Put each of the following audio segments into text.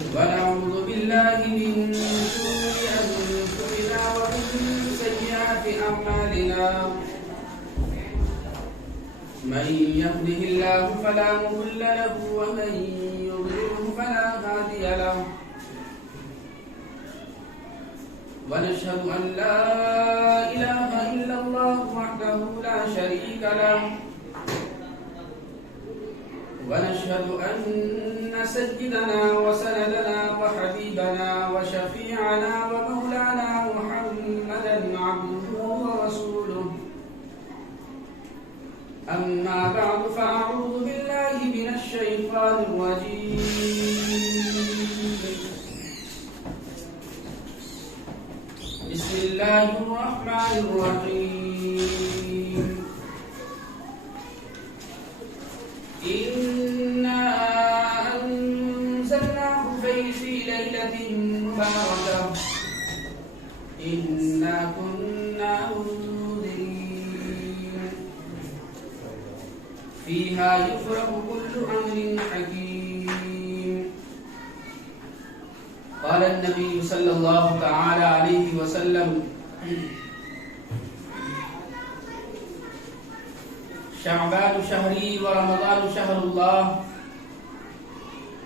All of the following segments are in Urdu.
ونعوذ بالله من شرور أنفسنا ومن سيئات أعمالنا من يهده الله فلا مضل له ومن يضلله فلا هادي له ونشهد أن لا إله إلا الله وحده لا شريك له ونشهد أن سيدنا وسندنا وحبيبنا وشفيعنا ومولانا محمدا عبده ورسوله أما بعد فأعوذ بالله من الشيطان الرجيم بسم الله الرحمن الرحيم إنا أنزلناه في ليلة مباركة إنا كنا منذرين فيها يفرق كل أمر حكيم قال النبي صلى الله تعالى عليه وسلم شعبان شهري ورمضان شهر الله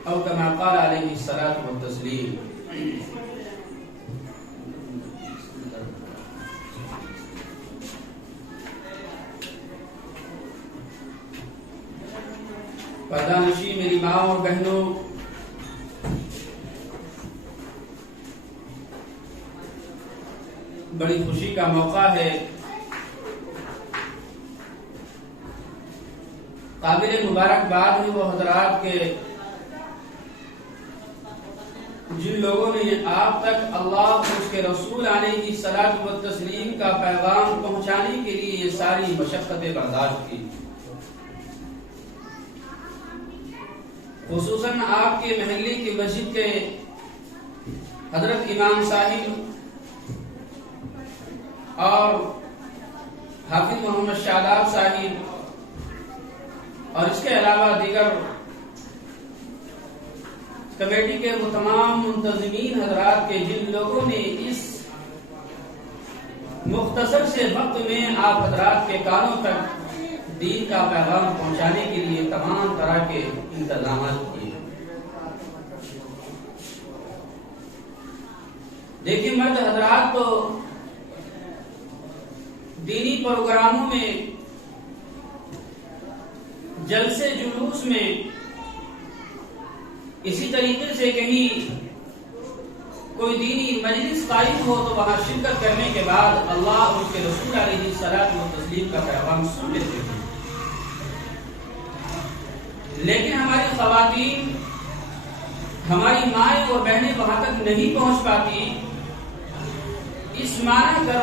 أو كما قال عليه الصلاة والتسليم پردانشی میری ماں اور بہنوں، بڑی خوشی کا موقع ہے۔ قابل مبارکباد ہے وہ حضرات کے جن لوگوں نے آپ تک اللہ اور اس کے رسول علیہ الصلوۃ والتسلیم کا پیغام پہنچانے کے لیے یہ ساری مشقتیں برداشت کی، خصوصاً آپ کے محلے کی مسجد کے حضرت امام صاحب اور حافظ محمد شاداب صاحب اور اس کے علاوہ دیگر کمیٹی کے وہ تمام منتظمین حضرات کے جن لوگوں نے اس مختصر سے وقت میں آپ حضرات کے کانوں تک دین کا پیغام پہنچانے کے لیے تمام طرح کے انتظامات کیے۔ دیکھیے، مرد حضرات تو دینی پروگراموں میں، جلسے جلوس میں، اسی طریقے سے کہیں کوئی دینی مجلس قائم ہو تو وہاں شرکت کرنے کے بعد اللہ اور اس کے رسول علیہ الصلوۃ والتسلیم کا پیغام سن لیتے ہیں، لیکن ہماری خواتین، ہماری مائیں اور بہنیں وہاں تک نہیں پہنچ پاتی۔ اس معنی کر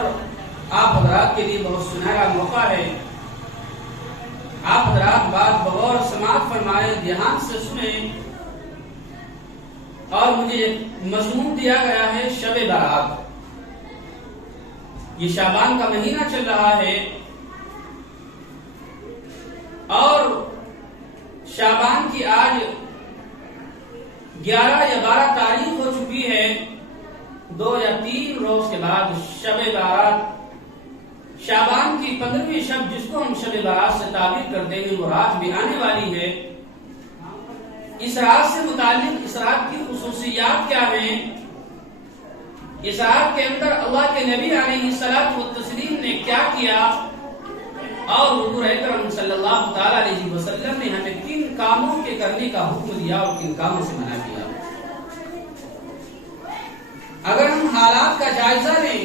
آپ حضرات کے لیے بہت سنہرا موقع ہے۔ آپ حضرات بات بغور سماعت فرمائیں، دھیان سے سنیں، اور مجھے مضمون دیا گیا ہے شب برات۔ یہ شعبان کا مہینہ چل رہا ہے اور شعبان کی آج 11 یا 12 تاریخ ہو چکی ہے۔ 2 یا 3 روز کے بعد شب برات، شعبان کی 15ویں شب، جس کو ہم شب برات سے تعبیر کرتے ہیں، وہ رات بھی آنے والی ہے۔ اس رات سے متعلق اس رات کی خصوصیات کیا ہیں؟ اس رات کے اندر اللہ کے نبی علیہ الصلوۃ والتسلیم نے کیا کیا، اور حضور اکرم صلی اللہ تعالی علیہ وسلم نے ہمیں کن کاموں کے کرنے کا حکم دیا اور کن کاموں سے منع کیا۔ اگر ہم حالات کا جائزہ لیں،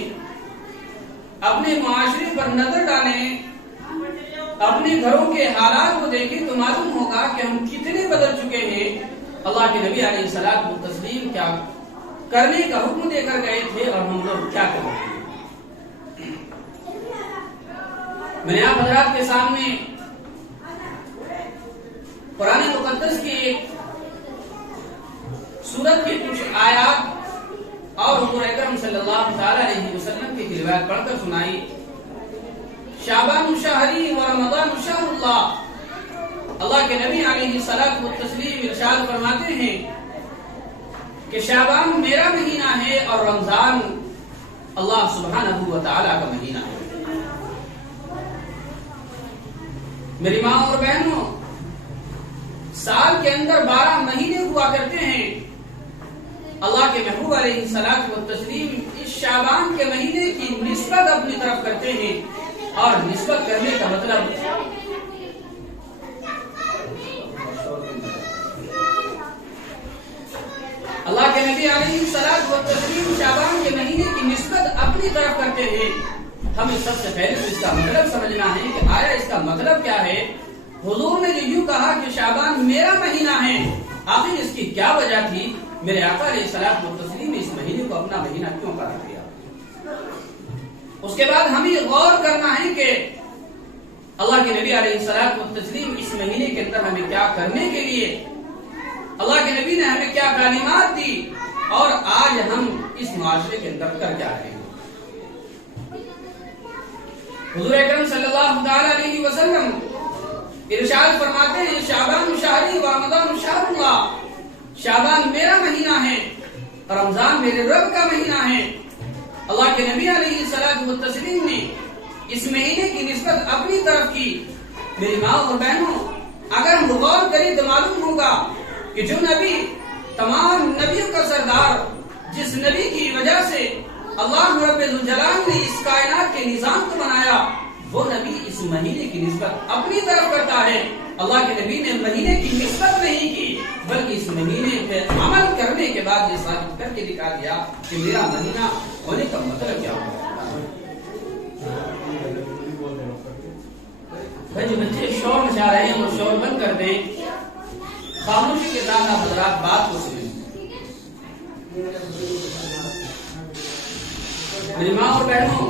اپنے معاشرے پر نظر ڈالیں، اپنے گھروں کے حالات کو دیکھیں تو معلوم ہوگا کہ ہم کتنے بدل چکے ہیں۔ اللہ کے نبی علیہ الصلوۃ والتسلیم کیا کرنے کا حکم دے کر گئے تھے اور ہم لوگ کیا کر رہے ہیں۔ میں نے آپ حضرات کے سامنے قرآن مقدس کی ایک سورت کی کچھ آیات اور حضور اکرم صلی اللہ تعالی علیہ وسلم کی روایت پڑھ کر سنائی۔ شعبان شہری و رمضان شہر اللہ، اللہ کے نبی علیہ الصلوۃ والتسلیم ارشاد فرماتے ہیں کہ شعبان میرا مہینہ ہے اور رمضان اللہ سبحانہ و تعالی کا مہینہ ہے۔ میری ماں اور بہنوں، سال کے اندر 12 مہینے ہوا کرتے ہیں۔ اللہ کے محبوب علیہ الصلوۃ والتسلیم اس شعبان کے مہینے کی نسبت اپنی طرف کرتے ہیں، اور نسبت کرنے کا مطلب اللہ کے نبی علیہ الصلوۃ والتسلیم شعبان کے مہینے کی نسبت اپنی طرف کرتے ہیں۔ ہمیں سب سے پہلے تو اس کا مطلب سمجھنا ہے کہ آیا اس کا مطلب کیا ہے۔ حضور نے جو یوں کہا کہ شعبان میرا مہینہ ہے، آخر اس کی کیا وجہ تھی؟ میرے آقا علیہ الصلوۃ والتسلیم نے اس مہینے کو اپنا مہینہ کیوں قرار دیا؟ اس کے بعد ہمیں غور کرنا ہے کہ اللہ کے نبی علیہ الصلوۃ والتسلیم اس مہینے کے اندر ہمیں کیا کرنے کے لیے، اللہ کے نبی نے ہمیں کیا تعلیمات دی، اور آج ہم اس معاشرے کے اندر کر کیا رہے ہیں۔ حضور اکرم صلی اللہ تعالی علیہ وسلم ارشاد فرماتے ہیں شعبان شہری و رمضان شہر اللہ، شعبان میرا مہینہ ہے، رمضان میرے رب کا مہینہ ہے۔ اللہ کے نبی علیہ الصلوۃ والتسلیم نے اس مہینے کی نسبت اپنی طرف کی۔ میری ماں اور بہنوں، اگر ہم غور کریں تو معلوم ہوگا کہ جو نبی تمام نبیوں کا سردار، جس نبی کی وجہ سے اللہ رب ذوالجلال نے اس کائنات کے نظام کو بنایا، وہ نبی اس مہینے کی نسبت اپنی طرف کرتا ہے۔ اللہ کے نبی نے مہینے کی نسبت نہیں کی، بلکہ اس مہینے پہ عمل کرنے کے بعد یہ ثابت کر کے دکھا دیا کہ میرا مہینہ ہونے کا مطلب کیا ہوگا۔ بھائی جو بچے شور مچا رہے ہیں وہ شور بند کر دیں، خاموشی کے ساتھ آپ حضرات بات کو سنیں۔ میری ماں اور بہنوں،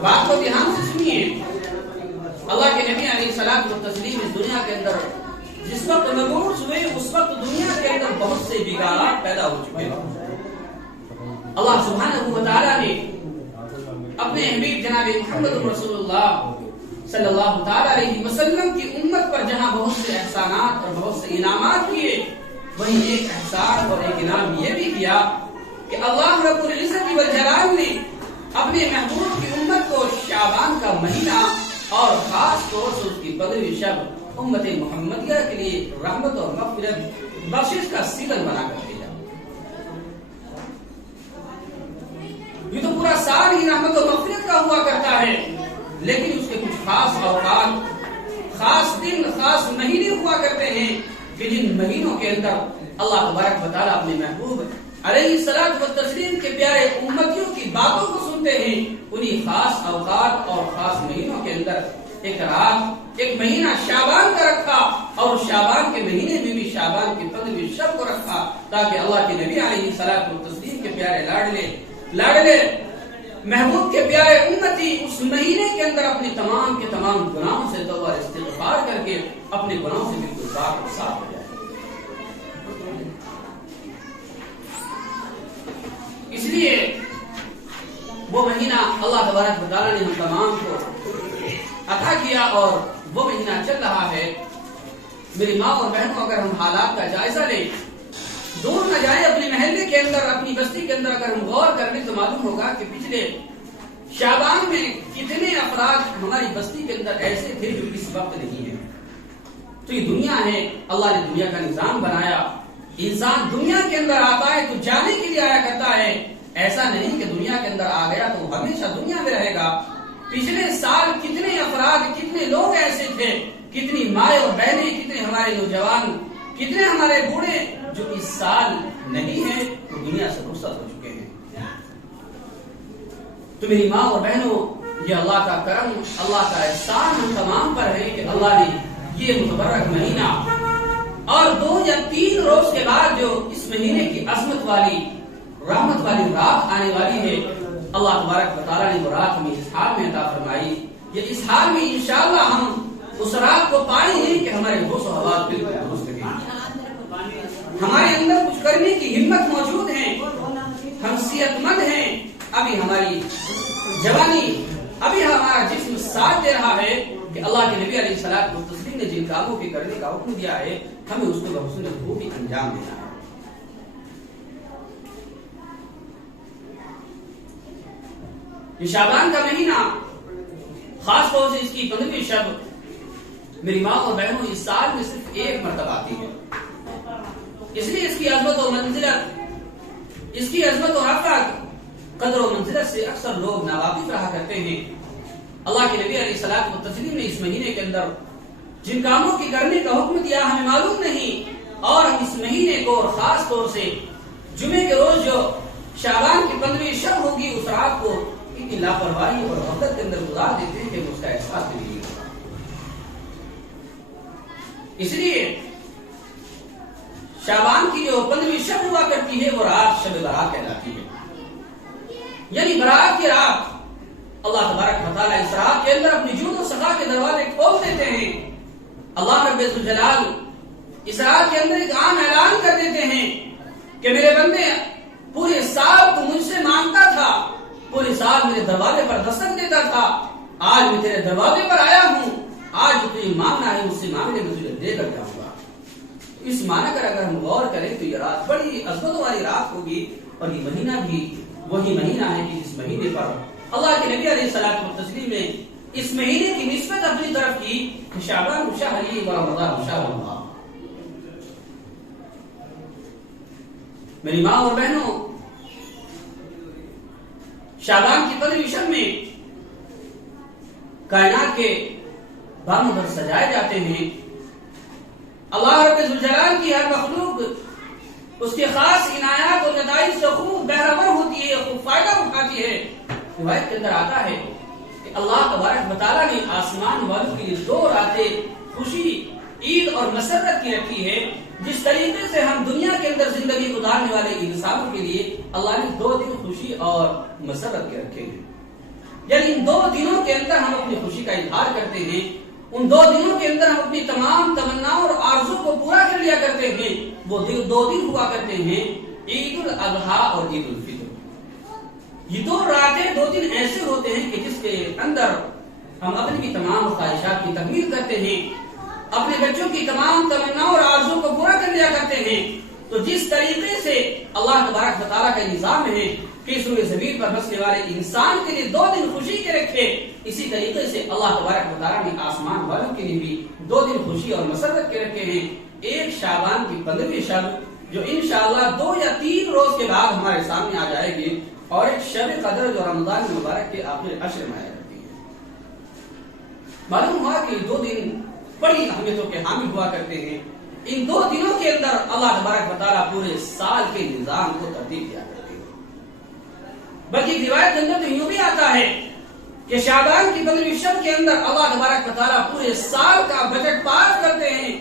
بات کو دھیان سے سنیے۔ اللہ کے نبی علیہ الصلوۃ والتسلیم اس دنیا کے اندر جس وقت مبعوث ہوئے، اس وقت دنیا کے اندر بہت سے بگاڑ پیدا ہو چکے ہیں۔ اللہ سبحانہ و تعالی نے اپنے حبیب جناب محمد رسول اللہ صلی اللہ تعالی علیہ وسلم کی امت پر جہاں بہت سے احسانات اور بہت سے انعامات کیے، وہیں ایک احسان اور ایک انعام یہ بھی کیا کہ اللہ رب العزت والجلال نے اپنے محبوب کی امت کو شعبان کا مہینہ اور خاص طور سے اس کی 15ویں شب امت محمدیہ کے لیے رحمت اور مغفرت بخشش کا سیزن بنا کر دیا۔ یہ تو پورا سال ہی رحمت اور مغفرت کا ہوا کرتا ہے، لیکن اس کے کچھ خاص اوقات، خاص دن، خاص مہینے ہوا کرتے ہیں کہ جن مہینوں کے اندر اللہ تبارک و تعالی اپنے محبوب علیہ الصلوۃ والتسلیم کے پیارے امتیوں کی باتوں کو سنتے ہیں۔ انہی خاص اوقات اور خاص مہینوں کے اندر ایک رات، ایک مہینہ شعبان کا رکھا، اور شعبان کے مہینے میں بھی شعبان کی 15ویں شب کو رکھا، تاکہ اللہ کے نبی علیہ الصلوۃ والتسلیم کے پیارے لاڈلے محبوب کے پیارے امتی اس مہینے کے اندر اپنے تمام کے تمام گناہوں سے توبہ استغفار کر کے اپنے گناہوں سے بالکل پاک اور صاف ہو جائے۔ اس لیے وہ مہینہ اللہ تبارک و تعالی نے ہم تمام کو عطا کیا، اور وہ مہینہ چل رہا ہے۔ میری ماں اور بہنوں، اگر ہم حالات کا جائزہ لیں، دور نہ جائیں اپنے محلے کے اندر، اپنی بستی کے اندر اگر ہم غور کر لیں تو معلوم ہوگا کہ پچھلے شعبان میں کتنے افراد ہماری بستی کے اندر ایسے تھے جو اس وقت نہیں ہے۔ تو یہ دنیا ہے، اللہ نے دنیا کا نظام بنایا۔ انسان دنیا کے اندر آتا ہے تو جانے کے لیے آیا کرتا ہے، ایسا نہیں کہ دنیا کے اندر آ گیا تو ہمیشہ دنیا میں رہے گا۔ پچھلے سال کتنے افراد، کتنے لوگ ایسے تھے، کتنی مائیں اور بہنیں، کتنے ہمارے نوجوان، کتنے ہمارے بوڑھے جو اس سال نہیں ہیں تو دنیا سے رخصت ہو چکے ہیں۔ تو میری ماں اور بہنوں، یہ اللہ کا کرم، اللہ کا احسان ہم تمام پر ہے کہ اللہ نے یہ متبرک مہینہ اور 2 یا 3 روز کے بعد جو اس مہینے کی عظمت والی، رحمت والی رات آنے والی ہے، اللہ تبارک و تعالیٰ نے وہ رات ہمیں اس حال میں عطا فرمائی۔ یہ اس حال میں انشاءاللہ ہم اس رات کو پائیں گے کہ ہمارے ہوش و حواس بالکل درست رہیں، ہمارے اندر کچھ کرنے کی ہمت موجود ہے، ہم صحت مند ہیں، ابھی ہماری جوانی، ابھی ہمارا جسم ساتھ دے رہا ہے کہ اللہ کے نبی علیہ الصلوۃ والتسلیم نے جن کاموں کے کرنے کا حکم دیا ہے، ہمیں اس کو بحسن خوبی انجام دینا ہے۔ یہ شعبان کا مہینہ خاص طور سے اس کی 15ویں شب میری ماں اور بہنوں اس سال میں صرف ایک مرتبہ آتی ہے، اس لیے اس کی عظمت و منزلت، اس کی عظمت و رفعت، قدر و منزلت سے اکثر لوگ ناواقف رہا کرتے ہیں۔ اللہ کے نبی علیہ الصلوۃ والتسلیم نے اس مہینے کے اندر جن کاموں کی کرنے کا حکم دیا ہمیں معلوم نہیں، اور ہم اس مہینے کو اور خاص طور سے جمعے کے روز جو شعبان کی 15ویں شب ہوگی اس رات کو اتنی لاپرواہی اور غفلت کے اندر گزار دیتے ہیں کہ اس کا احساس بھی نہیں ہوتا۔ اس لیے شعبان کی جو 15ویں شب ہوا کرتی ہے وہ رات شب برات کہلاتی ہے، یعنی برات کی رات اللہ تبارک و تعالیٰ اس رات کے اندر اپنی جود و سخا کے دروازے کھول دیتے ہیں۔ اللہ رب ذوالجلال اس رات کے اندر ایک عام اعلان کر دیتے ہیں کہ میرے بندے پورے سال تو مجھ سے مانگتا تھا، پورے سال میرے دروازے پر دستک دیتا تھا، آج میں تیرے دروازے پر آیا ہوں، آج جو تجھے مانگنا ہے مجھ سے مانگنے میں تجھے دے کر جاؤں گا۔ اس معنی پر اگر ہم غور کریں تو یہ رات بڑی عظمت والی رات ہوگی، اور یہ مہینہ بھی وہی مہینہ ہے کہ جس مہینے پر اللہ کے نبی علیہ الصلوۃ والتسلیم نے اس مہینے کی نسبت اپنی طرف کی کہ شعبان شہری و رمضان شہر اللہ۔ میری ماں اور بہنوں، شعبان کی 15ویں شب میں کائنات کے بانوں پر سجائے جاتے ہیں۔ اللہ رب ذوالجلال کی ہر مخلوق اس کے خاص عنایات اور نتائج سے خوب بہرور ہوتی ہے، خوب فائدہ اٹھاتی ہے۔ روایت کے اندر آتا ہے کہ اللہ تبارک و تعالیٰ نے آسمان والوں کے لیے 2 راتیں خوشی، عید اور مسرت کی رکھی ہے۔ جس طریقے سے ہم دنیا کے اندر زندگی گزارنے والے انسانوں کے لیے اللہ نے 2 دن خوشی اور مسرت کے رکھے ہیں، یعنی ان 2 دنوں کے اندر ہم اپنی خوشی کا اظہار کرتے ہیں، ان 2 دنوں کے اندر ہم اپنی تمام تمناؤں اور آرزو کو پورا کر لیا کرتے ہیں۔ وہ 2 دن ہوا کرتے ہیں عید الاضحیٰ اور عید الفطر۔ یہ 2 راتیں 2 دن ایسے ہوتے ہیں کہ جس کے اندر ہم اپنی بھی تمام خواہشات کی تکمیل کرتے ہیں، اپنے بچوں کی تمام تمناؤں اور آرزو کو پورا کر لیا کرتے ہیں۔ تو جس طریقے سے اللہ تبارک و تعالیٰ کا نظام ہے کہ اس روئے زمین پر بسنے والے انسان کے لیے 2 دن خوشی کے رکھے، اسی طریقے سے اللہ تبارک و تعالیٰ نے آسمان والوں کے لیے بھی 2 دن خوشی اور مسرت کے رکھے ہیں۔ ایک شعبان کی 15ویں شب جو انشاءاللہ 2 یا 3 روز کے بعد ہمارے سامنے آ جائے گی، اور ایک شب قدر جو رمضان مبارک کے آخر عشر میں آیا کرتی ہے۔ معلوم ہوا کہ 2 دن بڑی اہمیتوں کے حامل ہوا کرتے ہیں۔ ان 2 دنوں کے اندر اللہ تبارک و تعالیٰ پورے سال کے نظام کو ترتیب کیا کرتے ہیں۔ بلکہ روایت کے اندر تو یوں بھی آتا ہے کہ شعبان کی 15ویں شب کے اندر اللہ تبارک و تعالیٰ پورے سال کا بجٹ پاس کرتے ہیں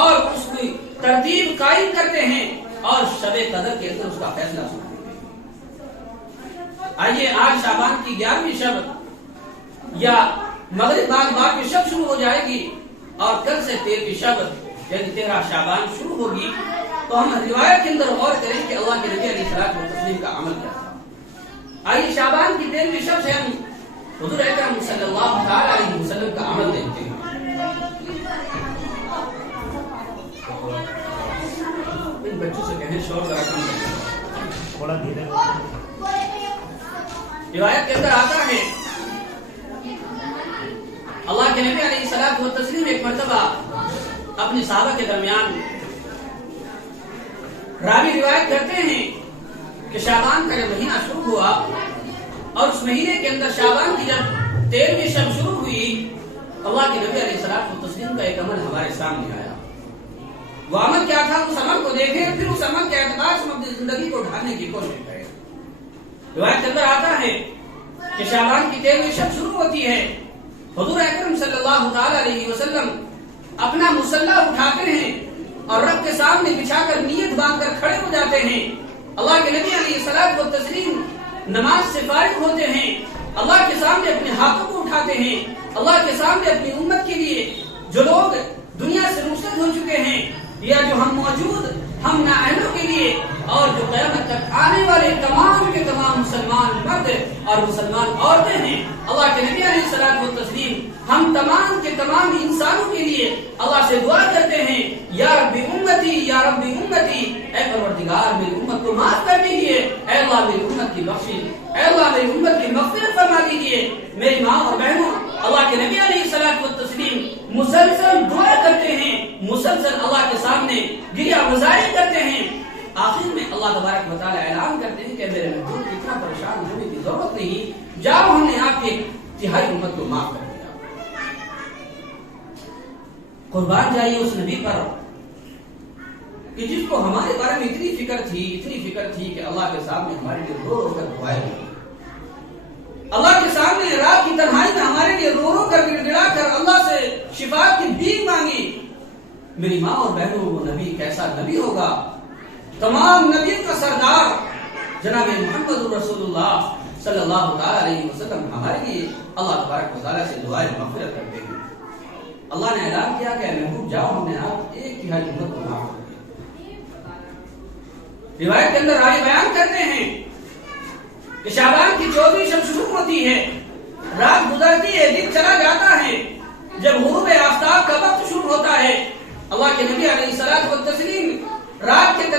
اور اس کی ترتیب قائم کرتے ہیں، اور شب قدر کے اندر اس کا فیصلہ سناتے ہیں۔ آئیے آج شعبان کی 11ویں شب یا مغرب بعد کی شب شروع ہو جائے گی، اور کل سے 13ویں شب یعنی 13 شعبان شروع ہوگی، تو ہم روایت کے اندر غور کریں کہ اللہ کے نبی علیہ الصلوۃ والتسلیم کا عمل کیا تھا۔ آئیے شعبان کی 13ویں شب سے ہم حضور اکرم صلی اللہ تعالی علیہ وسلم کا عمل دیکھتے ہیں۔ ان بچوں سے کہیں شور ذرا کم کریں، تھوڑا دھیرے۔ روایت کے اندر آتا ہے اللہ کے نبی علیہ الصلوۃ والتسلیم ایک مرتبہ اپنے صحابہ کے درمیان راوی روایت کرتے ہیں کہ شعبان کا جب مہینہ شروع ہوا، اور اس مہینے کے اندر شعبان کی جب 13ویں شب شروع ہوئی، اللہ کے نبی علیہ الصلوۃ والتسلیم کا ایک عمل ہمارے سامنے آیا۔ وہ عمل کیا تھا؟ اس عمل کو دیکھیں، پھر اس عمل کے اعتبار سے ہم اپنی زندگی کو ڈھالنے کی کوشش کریں۔ روایت کے اندر آتا ہے کہ شعبان کی 13ویں شب شروع ہوتی ہے، حضور اکرم صلی اللہ تعالی علیہ وسلم اپنا مصلی اٹھاتے ہیں اور رب کے سامنے بچھا کر نیت باندھ کر کھڑے ہو جاتے ہیں۔ اللہ کے نبی علیہ الصلوۃ والتسلیم نماز سے فارغ ہوتے ہیں، اللہ کے سامنے اپنے ہاتھوں کو اٹھاتے ہیں، اللہ کے سامنے اپنی امت کے لیے جو لوگ دنیا سے رخصت ہو چکے ہیں یا جو ہم موجود ہم نااہلوں کے لیے اور جو قیامت تک آنے والے تمام کے تمام مسلمان مرد اور مسلمان عورتیں ہیں، اللہ کے نبی علیہ الصلوۃ والتسلیم ہم تمام کے تمام انسانوں کے لیے اللہ سے دعا کرتے ہیں، یا رب امتی یا رب امتی، اے پروردگار میری امت کو معاف کر دیجیے، اے اللہ میری امت کی بخشش، اے اللہ میری امت کی مغفرت فرما دیجیے۔ میری ماں اور بہنوں، اللہ کے نبی علیہ الصلوۃ والتسلیم مسلسل دعا کرتے ہیں، مسلسل اللہ کے سامنے گریہ گزاری کرتے ہیں، آخر میں اللہ تبارک و تعالی اعلان کرتے ہیں کہ میرے محبوب اتنا پریشان ہونے کی ضرورت نہیں، جاؤ ہم نے آپ کی تہائی امت کو معاف کر دیا۔ قربان جائیے اس نبی پر کہ جس کو ہمارے بارے میں اتنی فکر تھی کہ اللہ کے سامنے ہمارے لیے رو رو کر دعائیں کی، اللہ کے سامنے رات کی تنہائی میں ہمارے لیے رو رو کر گڑ گڑا کر اللہ سے شفاعت کی بھیک مانگی۔ میری ماں اور بہنوں، وہ نبی کیسا نبی ہوگا؟ تمام نبیوں کا سردار جناب محمد رسول اللہ صلی اللہ تعالی علیہ وسلم ہمارے لیے اللہ تبارک و تعالی سے دعائیں مغفرت کرتے ہیں۔ اللہ نے اعلان کیا کہ محبوب جاؤ ہم نے آپ ایک تہائی امت کو معاف کر دیا۔ روایت کے اندر راوی بیان کرتے ہیں کہ شعبان کی 14ویں شب شروع ہوتی ہے، رات گزرتی ہے، دن چلا جاتا ہے، جب غروب آفتاب کا وقت شروع ہوتا ہے، اللہ کے نبی علیہ الصلوۃ والتسلیم رات کی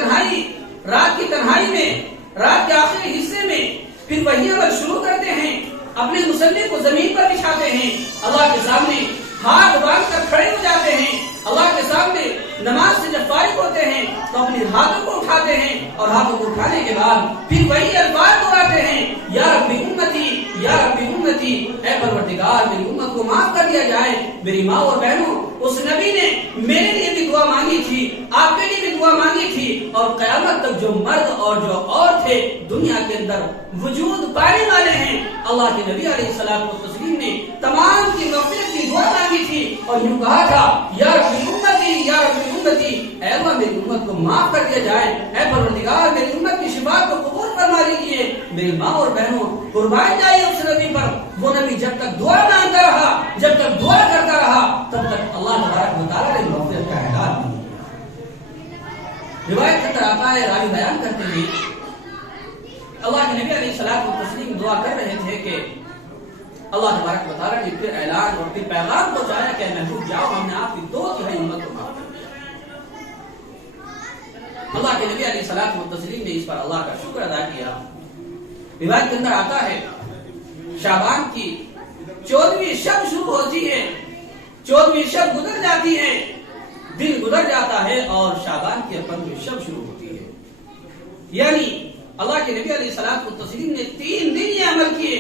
تنہائی میں، رات کے آخری حصے میں پھر وہی عمل شروع کرتے ہیں، اپنے مصلی کو زمین پر بچھاتے ہیں، اللہ کے سامنے ہاتھ باندھ کر کھڑے ہو جاتے ہیں، اللہ کے سامنے نماز سے جب فارغ ہوتے ہیں تو اپنے ہاتھوں کو اٹھاتے ہیں، اور ہاتھوں کو اٹھانے کے بعد پھر وہی الفاظ دہراتے ہیں، یا رب امتی یا رب امتی، اے پروردگار میری امت کو معاف کر دیا جائے۔ میری ماں اور بہنوں، اس نبی نے میرے لیے بھی دعا مانگی تھی، آپ کے لیے بھی دعا مانگی تھی، اور قیامت تک جو مرد اور جو عورت تھے دنیا کے اندر وجود پانے والے ہیں، اللہ کے نبی علیہ الصلوۃ والتسلیم نے تمام کی مغفرت کی دعا مانگی تھی، اور یوں کہا تھا، یا رب امتی یا رب امتی، اے اللہ میری امت کو معاف کر دیا جائے، اے پروردگار میری امت کی شفاعت کو قبول فرما لیجیے۔ میری ماں اور بہنوں، قربان جائیے اس نبی پر، وہ نبی جب تک دعا مانگتا رہا، جب تک دعا کرتا رہا، تب تک اللہ تبارک و تعالی نے مغفرت کا اعلان کیا۔ روایت کے اندر آتا ہے، راوی بیان کرتے ہیں، اللہ کے نبی علیہ الصلوۃ والتسلیم دعا کر رہے تھے کہ اللہ تبارک و تعالی نے پھر اعلان اور پھر پیغام پہنچایا کہ محبوب جاؤ ہم نے آپ کی 2 تہائی امت کو معاف کر دیا۔ اللہ کے نبی علیہ الصلوۃ والتسلیم نے اس پر اللہ کا شکر ادا کیا۔ روایت کے اندر آتا ہے، شعبان کی 14ویں شب شروع ہوتی ہے، 14ویں شب گزر جاتی ہے، دن گزر جاتا ہے، اور شعبان کی 15ویں شب شروع ہوتی ہے، یعنی اللہ کے نبی علیہ الصلوۃ والتسلیم نے 3 دن یہ عمل کیے،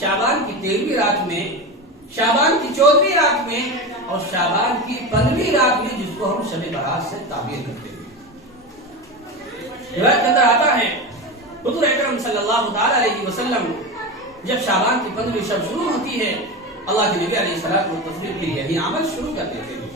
شعبان کی 13ویں رات میں، شعبان کی 14ویں رات میں، اور شعبان کی 15ویں رات میں، جس کو ہم شب برات سے تعبیر کرتے ہیں۔ روایت کے اندر آتا ہے، حضور اکرم صلی اللہ تعالی علیہ وسلم جب شعبان کی 15ویں شب شروع ہوتی ہے، اللہ کے نبی علیہ الصلوۃ والتسلیم کے یہی عمل شروع کر دیتے ہیں۔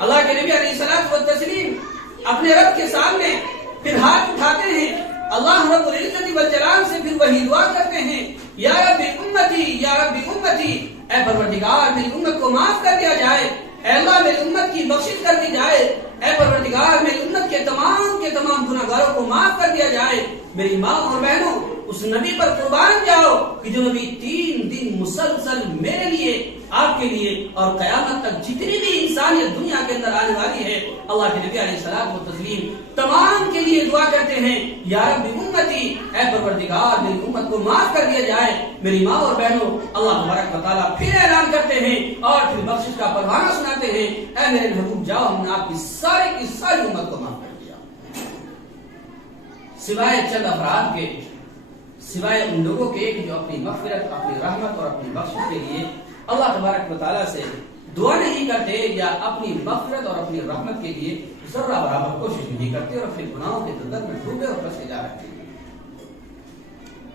اللہ کے نبی علیہ الصلوۃ والتسلیم اپنے رب کے سامنے پھر ہاتھ اٹھاتے ہیں، اللہ رب العزت والجلال سے پھر وہی دعا کرتے ہیں، یا رب امتی یا رب امتی، اے پروردگار میری امت کو معاف کر دیا جائے، اے اللہ میری امت کی بخشش کر دی جائے، اے پروردگار میری امت کے تمام گناہگاروں کو معاف کر دیا جائے۔ میری ماں اور بہنوں، اس نبی پر قربان جاؤ کہ جو نبی 3 دن مسلسل میرے لیے، آپ کے لیے اور قیامت تک جتنی بھی انسانیت دنیا کے اندر آنے والی ہے، اللہ کے نبی علیہ الصلوۃ والتسلیم تمام کے لیے دعا کرتے ہیں، یا رب امتی، اے پروردگار میری امت کو معاف کر دیا جائے۔ میری ماں اور بہنوں، اللہ تبارک و تعالیٰ پھر اعلان کرتے ہیں اور پھر بخشش کا پروانہ سناتے ہیں، اے میرے محبوب جاؤ ہم نے آپ کی ساری امت کو معاف کر دیا، سوائے چند افراد کے، سوائے ان لوگوں کے جو اپنی مغفرت، اپنی رحمت اور اپنی بخشش کے لیے اللہ تبارک و تعالیٰ سے دعا نہیں کرتے، یا اپنی مغفرت اور اپنی رحمت کے لیے ذرہ برابر کوشش نہیں کرتے، اور پھر گناہوں کے دلدل میں ڈوبے اور پھنسے جا رہے ہیں۔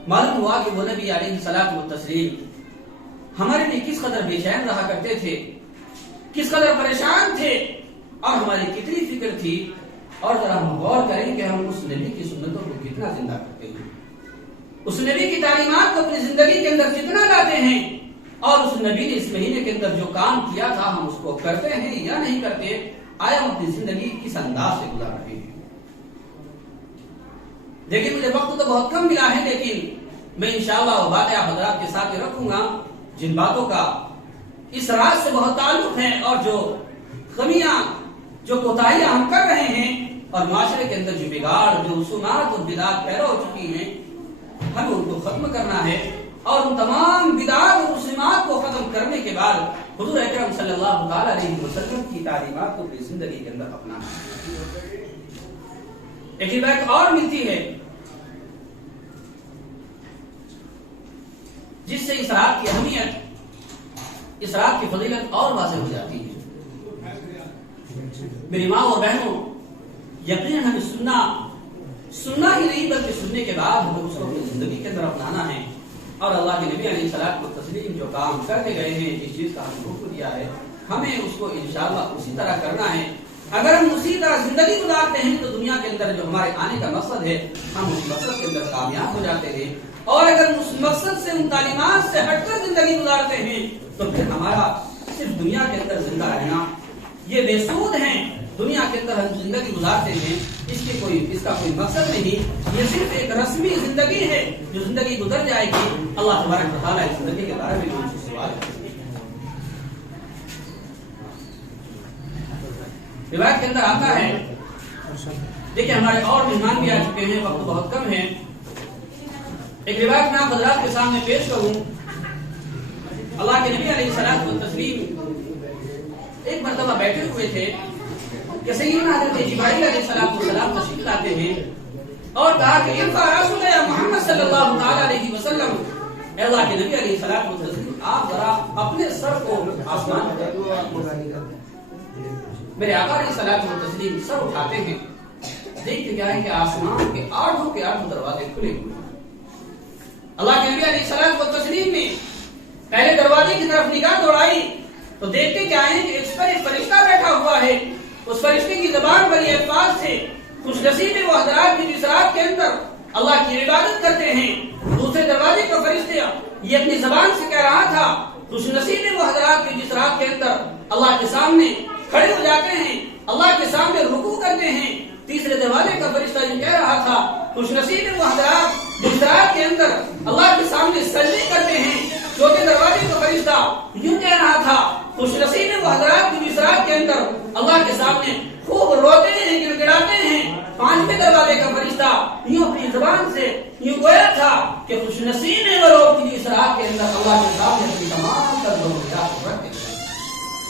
معلوم ہوا کہ وہ نبی علیہ الصلوۃ والتسلیم ہمارے لیے کس قدر بے چین رہا کرتے تھے، کس قدر پریشان تھے، اور ہماری کتنی فکر تھی، اور ذرا ہم غور کریں کہ ہم اس نبی کی سنتوں کو کتنا زندہ کرتے ہیں، اس نبی کی تعلیمات کو اپنی زندگی کے اندر کتنا لاتے ہیں، اور اس نبی نے اس مہینے کے اندر جو کام کیا تھا ہم اس کو کرتے ہیں یا نہیں کرتے۔ آیا ہم اپنی زندگی کس انداز سے گزار رہے ہیں. لیکن مجھے وقت تو بہت کم ملا ہے، لیکن میں انشاءاللہ وہ باتیں آپ حضرات کے ساتھ رکھوں گا جن باتوں کا اس راز سے بہت تعلق ہے، اور جو خمیاں، جو کوتاہیاں ہم کر رہے ہیں، اور معاشرے کے اندر جو بگاڑ، جو رسومات اور بدعات پیدا ہو چکی ہیں، ہمیں ان کو ختم کرنا ہے. اور ان تمام بدعات اور رسومات کو ختم کرنے کے بعد حضور اکرم صلی اللہ تعالی علیہ وسلم کی تعلیمات کو اپنی زندگی کے اندر اپنانا ہے. ایک روایت اور ملتی ہے جس سے اس رات کی اہمیت، اس رات کی فضیلت اور واضح ہو جاتی ہے. میری ماں اور بہنوں، یقیناً ہمیں سننا ہی نہیں بلکہ سننے کے بعد ہمیں اس کو اپنی زندگی کے اندر اپنانا ہے. اور اللہ کے نبی علیہ الصلوۃ والتسلیم جو کام کرتے گئے ہیں، جس چیز کا ہم حکم دیا ہے، ہمیں اس کو انشاءاللہ اسی طرح کرنا ہے. اگر ہم اسی طرح زندگی گزارتے ہیں تو دنیا کے اندر جو ہمارے آنے کا مقصد ہے، ہم اس مقصد کے اندر کامیاب ہو جاتے ہیں. اور اگر اس مقصد سے، ان تعلیمات سے ہٹ کر زندگی گزارتے ہیں تو پھر ہمارا صرف دنیا کے اندر زندہ رہنا یہ بے سود ہے. دنیا کے اندر ہم زندگی گزارتے ہیں، اس کا کوئی مقصد نہیں، یہ صرف ایک رسمی زندگی ہے جو زندگی گزر جائے گی. اللہ تبارک و تعالیٰ اس زندگی کے بارے میں ہم سے سوال کرتے ہیں. روایت کے اندر آتا ہے، دیکھیں ہمارے اور مہمان بھی آ چکے ہیں، وقت بہت کم ہے. ایک روایت میں آپ حضرات کے سامنے پیش کروں. اللہ کے نبی علیہ الصلوۃ والتسلیم ایک مرتبہ بیٹھے ہوئے تھے کہ سیدنا حضرت جبرائیل علیہ السلام تشریف لاتے ہیں اور کہا کہ ارفع رأسک یا محمد صلی اللہ تعالی علیہ وسلم. اے اللہ کے نبی علیہ الصلوۃ والتسلیم، آپ ذرا اپنے سر کو آسمان پر. میرے آقا علیہ الصلوۃ والتسلیم سر اٹھاتے ہیں، دیکھتے کیا ہے کہ آسمان کے آٹھوں دروازے کھلے ہوئے. اللہ کے نبی علیہ الصلوۃ والتسلیم نے پہلے دروازے کی طرف نگاہ دوڑائی تو دیکھتے کیا ہے کہ اس پر ایک فرشتہ بیٹھا ہوا ہے. اس فرشتے کی زبان پر یہ الفاظ تھے، خوش نصیب وہ حضرات جو اس رات کے اندر اللہ کی عبادت کرتے ہیں. دوسرے دروازے کا فرشتہ یہ اپنی زبان سے کہہ رہا تھا، خوش نصیب وہ حضرات جو جس رات کے اندر اللہ کے سامنے کھڑے ہو جاتے ہیں، اللہ کے سامنے رکوع کرتے ہیں. تیسرے دروازے کا فرشتہ یہ کہہ رہا تھا، خوش نصیب وہ حضرات جو اس رات کے اندر اللہ کے سامنے سجدے کرتے ہیں. چوتھے دروازے کا فرشتہ یوں کہہ رہا تھا، خوش نصیب وہ حضرات جو اس رات کے اندر اللہ کے سامنے خوب روتے ہیں، گڑ گڑاتے ہیں. پانچویں دروازے کا فرشتہ یوں اپنی زبان سے یوں گویا تھا کہ خوش نصیب وہ لوگ جو اس رات کے اندر اللہ کے سامنے اپنی تمام ضروریات رکھتے ہیں.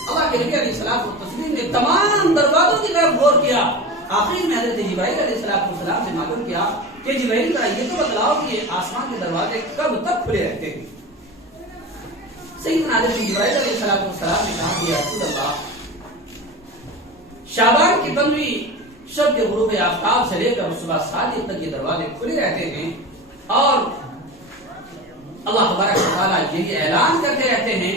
اللہ کے نبی علیہ الصلوۃ والتسلیم نے تمام دروازوں کی طرف غور کیا. آخر میں حضرت جبرائیل علیہ السلام سے معلوم کیا کہ جبرائیل ذرا یہ تو بتلاؤ کہ آسمان کے دروازے کب تک کھلے رہتے ہیں. سیدنا حضرت جبرائیل علیہ السلام نے کہا کہ یا رسول اللہ، شعبان کی 15ویں شب کے غروب آفتاب سے لے کر صبح 7 تک یہ دروازے کھلے رہتے ہیں، اور اللہ تبارک و تعالیٰ یہی اعلان کرتے رہتے ہیں.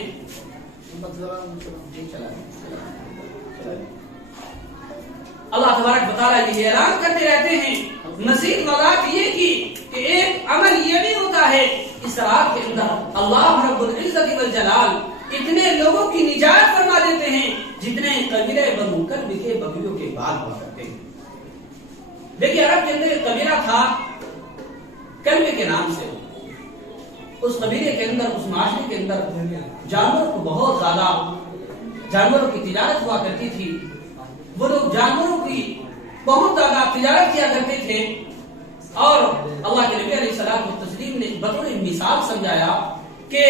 اللہ تبارک و تعالیٰ یہ اعلان کرتے رہتے ہیں. مزید وضاحت یہ کی کہ ایک عمل یہ بھی ہوتا ہے اس رات کے اندر اللہ رب العزت والجلال اتنے لوگوں کی نجات فرما دیتے ہیں جتنے قبیلے بنو کلب کے بکریوں کے بال ہوا کرتے ہیں. دیکھیے عرب کے اندر ایک قبیلہ تھا کلب کے نام سے. اس قبیلے کے اندر، اس معاشرے کے اندر جانوروں کو بہت زیادہ، جانوروں کی تجارت ہوا کرتی تھی. وہ لوگ جانوروں کی بہت زیادہ تجارت کیا کرتے تھے. اور اللہ کے نبی علیہ الصلوۃ والتسلیم نے بطور مثال سمجھایا کہ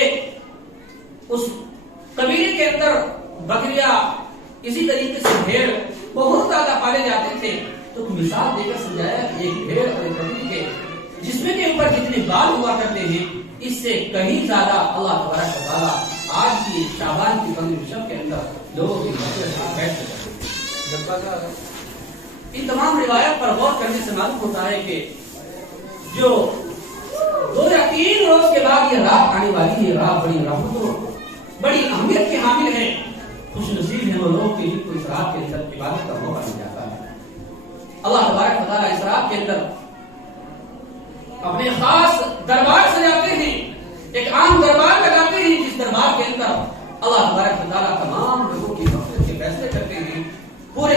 اس قبیلے کے اندر بکریاں، اسی طریقے سے بھیڑ بہت زیادہ پالے جاتے تھے. تو مثال دے کر سمجھایا کہ ایک بھیڑ اور ایک بکری کے جسم کے اوپر جتنے بال ہوا کرتے ہیں اس سے کہیں زیادہ اللہ تبارک و تعالیٰ آج کی شعبان کی 15ویں شب کے اندر لوگوں کی مغفرت بیٹھ کرتے ہیں. ان تمام روایات پر غور کرنے سے معلوم ہوتا ہے کہ جو 2 یا 3 روز کے بعد یہ رات آنے والی ہے، رات بڑی رحمتوں، بڑی اہمیت کے حامل ہے. خوش نصیب ہیں وہ لوگ کہ جن کو اس رات کے اندر عبادت کا موقع مل جاتا ہے. اللہ تبارک و تعالیٰ اس رات کے اندر اپنے خاص دربار سجاتے ہیں، ایک عام دربار لگاتے ہیں جس دربار کے اندر اللہ تبارک و تعالیٰ تمام لوگوں کی مغفرت کے فیصلے کرتے ہیں. پورے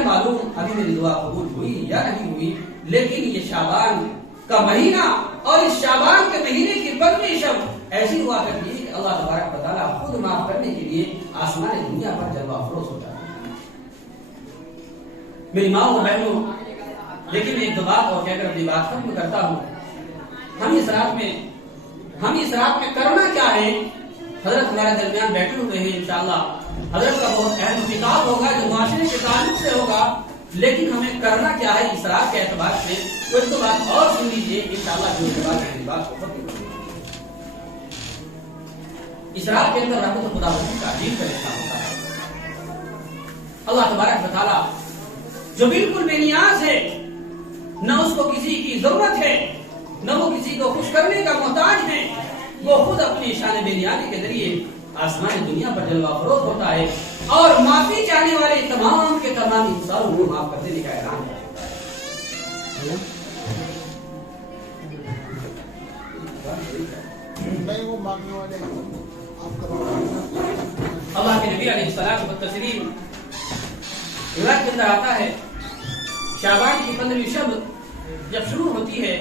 ہے معلوم ابھی میری دعا قبول ہوئی یا نہیں ہوئی، لیکن یہ شعبان کا مہینہ اور اس شعبان کے مہینے کی 15ویں شب ایسی ہوا کرتی ہے کہ اللہ تبارک و تعالیٰ خود معاف کرنے کے لیے آسمان دنیا پر جلوہ افروز ہوتا ہے۔ میری ماں اور بہنوں، لیکن ایک دو بات اور کہہ کر اپنی بات ختم کرتا ہوں۔ ہم اس رات میں کرنا کیا ہے؟ حضرت ہمارے درمیان بیٹھے ہوئے ہیں، انشاءاللہ حضرت کا بہت اہم خطاب ہوگا جو معاشرے کے تعلق سے ہوگا، لیکن ہمیں کرنا کیا ہے اس رات کے اعتبار سے وہ ایک دو بات اور سن لیجیے، انشاءاللہ جو بات کو ختم کریں۔ اس رات کے اندر رحمت خدا کا عجیب طریقہ ہوتا ہے۔ اللہ تبارک و تعالیٰ جو بالکل بے نیاز ہے، نہ اس کو کسی کی ضرورت ہے، نہ وہ کسی کو خوش کرنے کا محتاج ہے، وہ خود اپنی شان بے نیازی کے ذریعے آسمان دنیا پر جلوہ افروز ہوتا ہے اور معافی چاہنے والے تمام کے تمام انسانوں کو معاف کر دینے کا اعلان کرتا ہے۔ اللہ کے نبی علیہ السلام و تسلیم روایت کے اندر آتا ہے، شعبان کی 15ویں شب جب شروع ہوتی ہے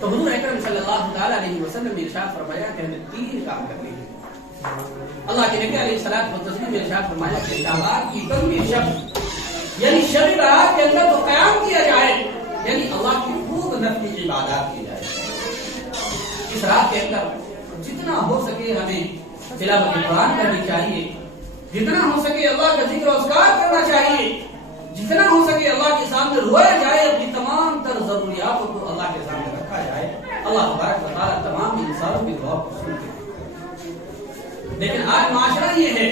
تو حضور اکرم صلی اللہ تعالی علیہ وسلم نے ارشاد فرمایا کہ ہمیں 3 کام کرنے ہیں۔ اللہ کے نبی علیہ السلام و تسلیم نے ارشاد فرمایا کہ شعبان کی 15ویں شب یعنی شب برات کے اندر تو قیام کیا جائے، یعنی اللہ کی خوب نفلی عبادات کی جائے۔ اس رات کے اندر جتنا ہو سکے ہمیں تلاوت قرآن کرنی چاہیے، جتنا ہو سکے اللہ کا ذکر و اذکار کرنا چاہیے، جتنا ہو سکے اللہ کے سامنے رویا جائے، اپنی تمام تر ضروریات کو اللہ کے سامنے رکھا جائے۔ اللہ تبارک و تعالیٰ تمام انسانوں کی دعا کو سنتے ہیں۔ لیکن آج معاشرہ یہ ہے،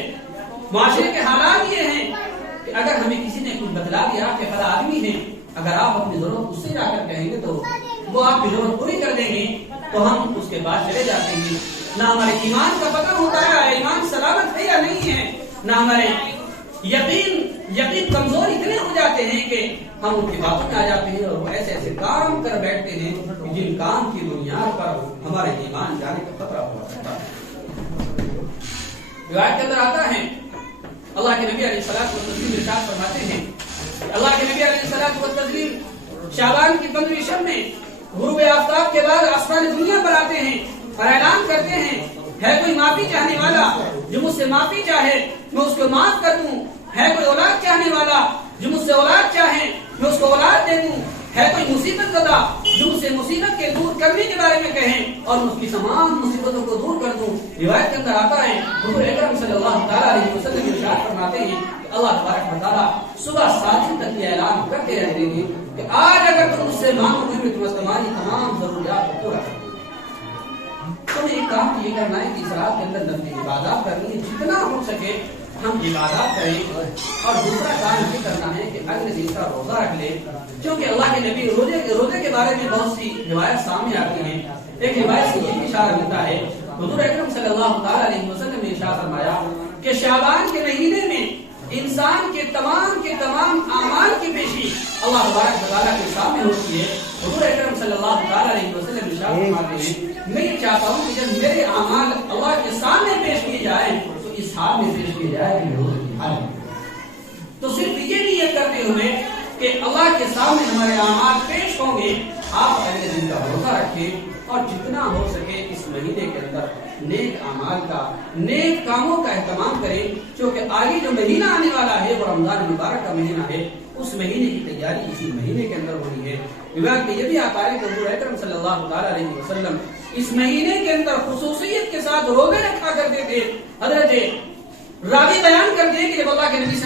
معاشرے کے حالات یہ ہیں کہ اگر ہمیں کسی نے کچھ بتلا دیا کہ فلاں آدمی ہے، اگر آپ اپنی ضرورت اس سے جا کر کہیں گے تو وہ آپ کی ضرورت پوری کر دیں گے، تو ہم اس کے بعد چلے جاتے ہیں۔ نہ ہمارے ایمان کا پتہ ہوتا ہے ایمان سلامت ہے یا نہیں ہے، نہ ہمارے یقین کمزور اتنے ہو جاتے ہیں کہ ہم ان کی باتوں میں آ جاتے ہیں اور وہ ایسے ایسے کام کر بیٹھتے ہیں جن کام کی بنیاد پر ہمارے ایمان جانے کا خطرہ ہوا کرتا ہے۔ روایت کے اندر آتا ہے، اللہ کے نبی علیہ الصلوۃ والتسلیم ارشاد فرماتے ہیں، اللہ کے نبی علیہ الصلوۃ والتسلیم شعبان کی 15ویں شب میں غروب آفتاب کے بعد آسمان دنیا پر آتے ہیں اور اعلان کرتے ہیں، ہے کوئی معافی چاہنے والا جو مجھ سے معافی چاہے میں اس کو معاف کر دوں، ہے کوئی اولاد چاہنے والا جو مجھ سے اولاد چاہے میں اس کو اولاد دے دوں، ہے کوئی مصیبت زدہ جو مجھ سے مصیبت کے دور کرنے کے بارے میں کہیں اور میں اس کی تمام مصیبتوں کو دور کر دوں۔ روایت کے اندر آتا ہے حضور اکرم صلی اللہ تعالی علیہ وسلم ارشاد فرماتے ہیں کہ اللہ تبارک و تعالیٰ صبح 7 دن تک یہ اعلان کرتے رہتے ہیں کہ آج اگر تم مجھ سے مانگو گے میں تمہاری تمام ضروریات کو پورا کر دوں۔ تمہیں ایک کام یہ کرنا ہے کہ اس رات کے اندر نفلی عبادات کرنی ہے، جتنا ہو سکے ہم عبادات کریں، اور دوسرا کام یہ کرنا ہے کہ اگلے دن کا روزہ رکھ لیں، کیونکہ اللہ کے نبی روزے کے بارے میں بہت سی روایت سامنے آتی ہیں۔ ایک روایت سے یہ بھی اشارہ ملتا ہے، حضور اکرم صلی اللہ تعالی علیہ وسلم نے ارشاد فرمایا کہ شعبان کے مہینے میں انسان کے تمام اعمال کی پیشی اللہ تبارک و تعالیٰ کے سامنے ہوتی ہے۔ حضور اکرم صلی اللہ تعالی علیہ وسلم ارشاد فرماتے ہیں، میں یہ چاہتا ہوں کہ جب میرے اعمال اللہ کے سامنے پیش کیے جائیں تو اس حال میں پیش کیے جائے کہ روزے کی حال میں، تو صرف یہ نیت کرتے ہوئے کہ اللہ کے سامنے ہمارے اعمال پیش ہوں گے، آپ اگلے دن کا روزہ رکھیں اور جتنا ہو سکے اس مہینے کے اندر نیک اعمال کا، نیک کاموں کا اہتمام کریں، کیونکہ آگے جو مہینہ آنے والا ہے وہ رمضان مبارک کا مہینہ ہے، اس مہینے کی تیاری اسی مہینے کے اندر ہونی ہے۔ روایت میں یہ بھی آتا ہے کہ حضور اکرم صلی اللہ تعالی علیہ وسلم اس مہینے کے اندر خصوصیت کے ساتھ روزے رکھا کرتے تھے۔ حضرت راوی بیان کرتے ہیں کہ جب اللہ کے نبی